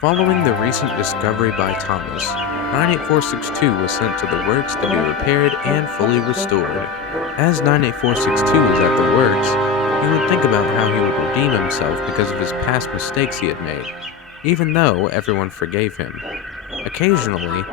Following the recent discovery by Thomas, 98462 was sent to the works to be repaired and fully restored. As 98462 was at the works, he would think about how he would redeem himself because of his past mistakes he had made, even though everyone forgave him. Occasionally,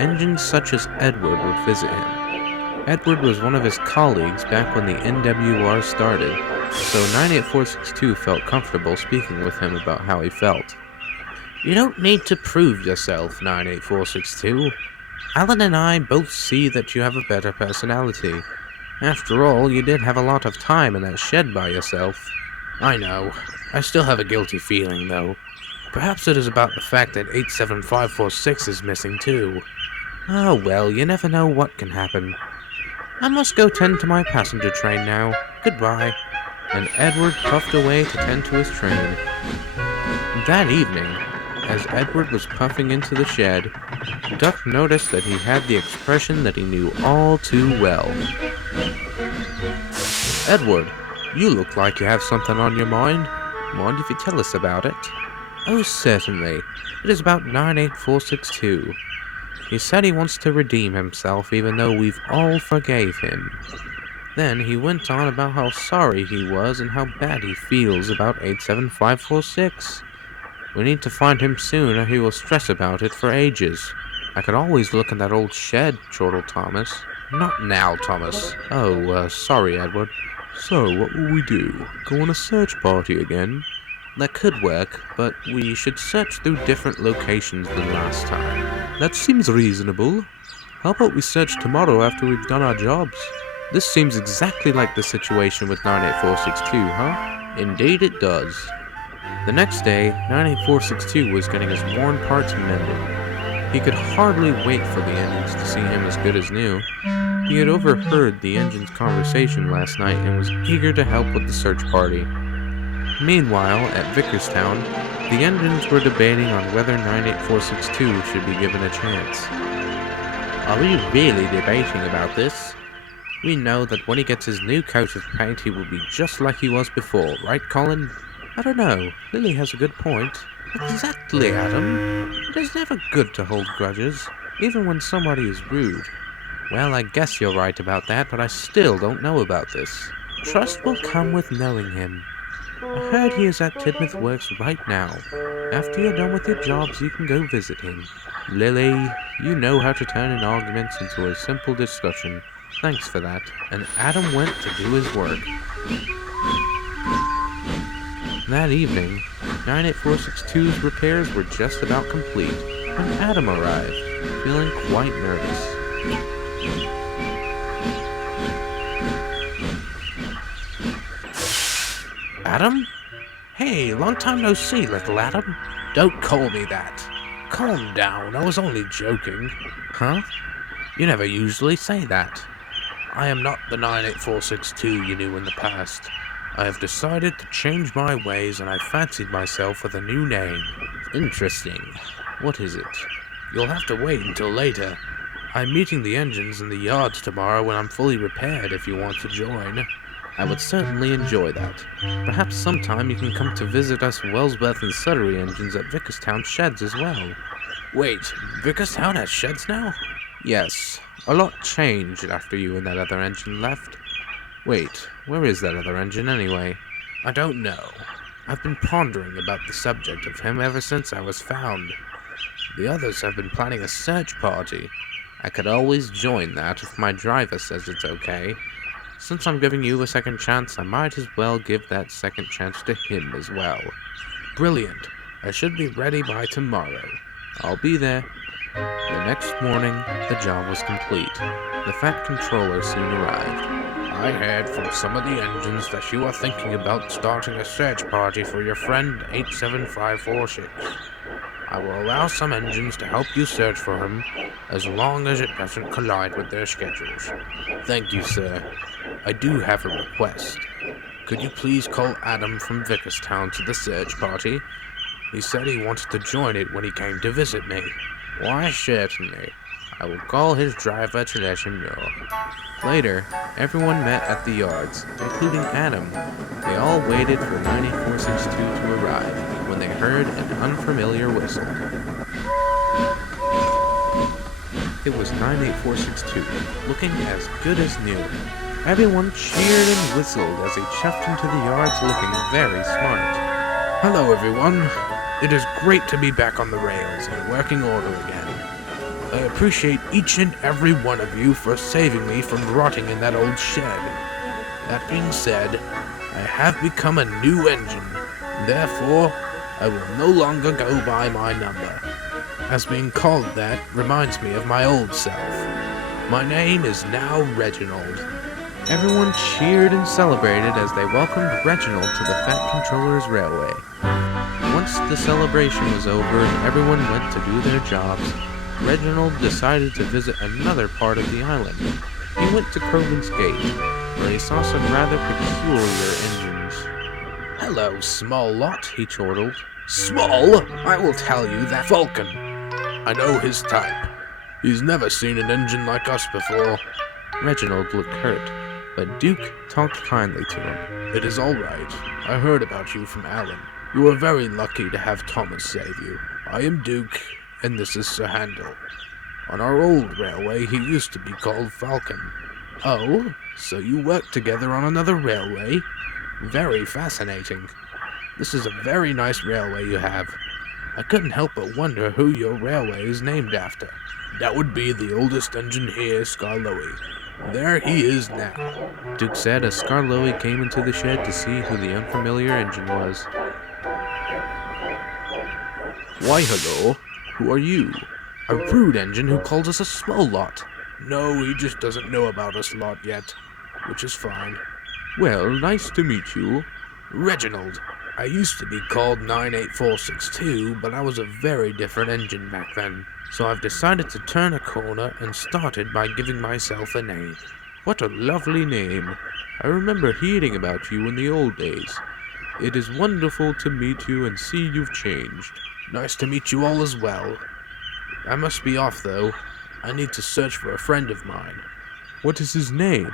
engines such as Edward would visit him. Edward was one of his colleagues back when the NWR started, so 98462 felt comfortable speaking with him about how he felt. You don't need to prove yourself, 98462. Alan and I both see that you have a better personality. After all, you did have a lot of time in that shed by yourself. I know. I still have a guilty feeling, though. Perhaps it is about the fact that 87546 is missing, too. Oh well, you never know what can happen. I must go tend to my passenger train now. Goodbye. And Edward puffed away to tend to his train. That evening, as Edward was puffing into the shed, Duck noticed that he had the expression that he knew all too well. Edward, you look like you have something on your mind. Mind if you tell us about it? Oh, certainly. It is about 98462. He said he wants to redeem himself even though we've all forgave him. Then he went on about how sorry he was and how bad he feels about 87546. We need to find him soon or he will stress about it for ages. I could always look in that old shed, chortled Thomas. Not now, Thomas. Oh, sorry, Edward. So, what will we do? Go on a search party again? That could work, but we should search through different locations than last time. That seems reasonable. How about we search tomorrow after we've done our jobs? This seems exactly like the situation with 98462, huh? Indeed it does. The next day, 98462 was getting his worn parts mended. He could hardly wait for the engines to see him as good as new. He had overheard the engine's conversation last night and was eager to help with the search party. Meanwhile, at Vickerstown, the engines were debating on whether 98462 should be given a chance. Are we really debating about this? We know that when he gets his new coat of paint, he will be just like he was before, right, Colin? I don't know. Lily has a good point. Exactly, Adam. It is never good to hold grudges, even when somebody is rude. Well, I guess you're right about that, but I still don't know about this. Trust will come with knowing him. I heard he is at Tidmouth Works right now. After you're done with your jobs, you can go visit him. Lily, you know how to turn an argument into a simple discussion. Thanks for that. And Adam went to do his work. That evening, 98462's repairs were just about complete when Adam arrived, feeling quite nervous. Adam? Hey, long time no see, little Adam. Don't call me that. Calm down, I was only joking. Huh? You never usually say that. I am not the 98462 you knew in the past. I have decided to change my ways and I fancied myself with a new name. Interesting. What is it? You'll have to wait until later. I'm meeting the engines in the yards tomorrow when I'm fully repaired if you want to join. I would certainly enjoy that. Perhaps sometime you can come to visit us Wellsworth and Suttery engines at Vickerstown sheds as well. Wait, Vickerstown has sheds now? Yes. A lot changed after you and that other engine left. Wait, where is that other engine anyway? I don't know. I've been pondering about the subject of him ever since I was found. The others have been planning a search party. I could always join that if my driver says it's okay. Since I'm giving you a second chance, I might as well give that second chance to him as well. Brilliant. I should be ready by tomorrow. I'll be there. The next morning, the job was complete. The Fat Controller soon arrived. I heard from some of the engines that you are thinking about starting a search party for your friend 87546. I will allow some engines to help you search for him, as long as it doesn't collide with their schedules. Thank you, sir. I do have a request. Could you please call Adam from Vickerstown to the search party? He said he wanted to join it when he came to visit me. Why, certainly. I will call his driver to let him know. Later, everyone met at the yards, including Adam. They all waited for 98462 to arrive. when they heard an unfamiliar whistle. It was 98462, looking as good as new. Everyone cheered and whistled as he chuffed into the yards looking very smart. Hello, everyone. It is great to be back on the rails and working order again. I appreciate each and every one of you for saving me from rotting in that old shed. That being said, I have become a new engine. Therefore, I will no longer go by my number, as being called that reminds me of my old self. My name is now Reginald. Everyone cheered and celebrated as they welcomed Reginald to the Fat Controller's Railway. Once the celebration was over and everyone went to do their jobs, Reginald decided to visit another part of the island. He went to Crovan's Gate, where he saw some rather peculiar engines. Hello, small lot, he chortled. Small? I will tell you that Vulcan. I know his type. He's never seen an engine like us before. Reginald looked hurt, but Duke talked kindly to him. It is all right. I heard about you from Alan. You were very lucky to have Thomas save you. I am Duke, and this is Sir Handel. On our old railway, he used to be called Falcon. Oh, so you work together on another railway? Very fascinating. This is a very nice railway you have. I couldn't help but wonder who your railway is named after. That would be the oldest engine here, Skarloey. There he is now, Duke said as Skarloey came into the shed to see who the unfamiliar engine was. Why, hello. Who are you? A rude engine who calls us a small lot. No, he just doesn't know about us lot yet, which is fine. Well, nice to meet you. Reginald. I used to be called 98462, but I was a very different engine back then. So I've decided to turn a corner and started by giving myself a name. What a lovely name. I remember hearing about you in the old days. It is wonderful to meet you and see you've changed. Nice to meet you all as well. I must be off, though. I need to search for a friend of mine. What is his name?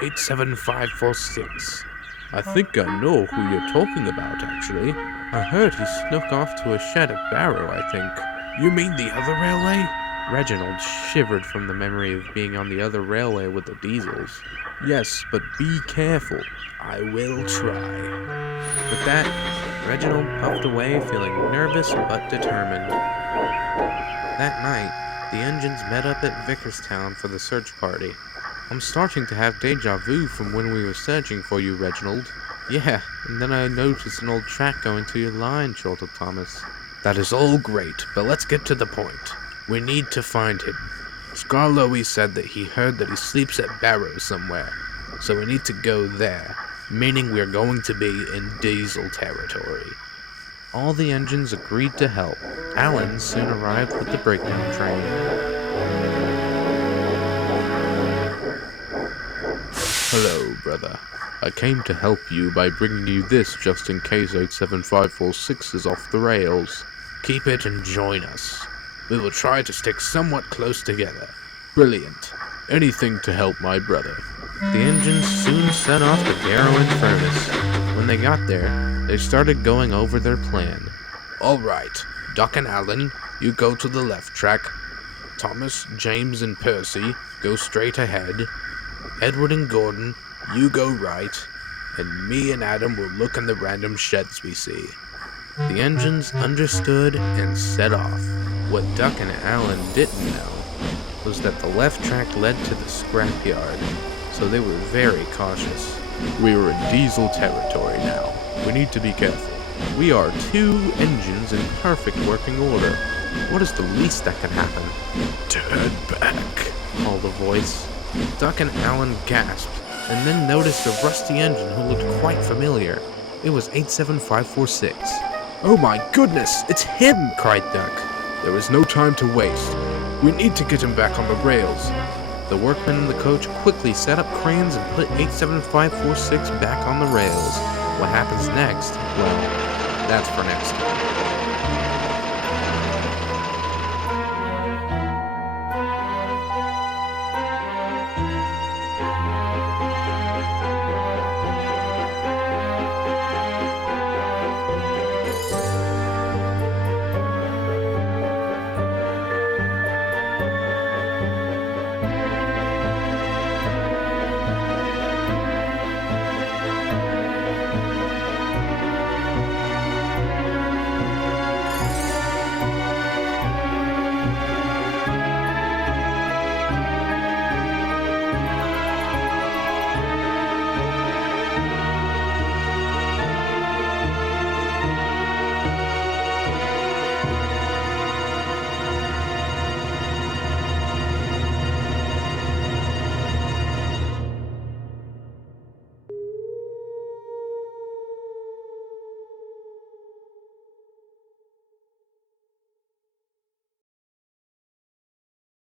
87546. I think I know who you're talking about, actually. I heard he snuck off to a shed at Barrow, I think. You mean the other railway? Reginald shivered from the memory of being on the other railway with the diesels. Yes, but be careful. I will try. With that, Reginald puffed away, feeling nervous but determined. That night, the engines met up at Vickerstown for the search party. I'm starting to have deja vu from when we were searching for you, Reginald. Yeah, and then I noticed an old track going to your line, chortled Thomas. That is all great, but let's get to the point. We need to find him. Skarloey said that he heard that he sleeps at Barrow somewhere, so we need to go there, meaning we're going to be in diesel territory. All the engines agreed to help. Alan soon arrived with the breakdown train. Hello, brother. I came to help you by bringing you this just in case 87546 is off the rails. Keep it and join us. We will try to stick somewhat close together. Brilliant. Anything to help my brother. The engines soon set off to Darrow and Furnace. When they got there, they started going over their plan. All right, Doc and Alan, you go to the left track. Thomas, James, and Percy go straight ahead. Edward and Gordon, you go right. And me and Adam will look in the random sheds we see. The engines understood and set off. What Duck and Alan didn't know was that the left track led to the scrapyard, so they were very cautious. We are in diesel territory now. We need to be careful. We are 2 engines in perfect working order. What is the least that can happen? Turn back, called a voice. Duck and Alan gasped, and then noticed a rusty engine who looked quite familiar. It was 87546. Oh my goodness, it's him, cried Duck. There is no time to waste. We need to get him back on the rails. The workmen in the coach quickly set up cranes and put 87546 back on the rails. What happens next? Well, that's for next time.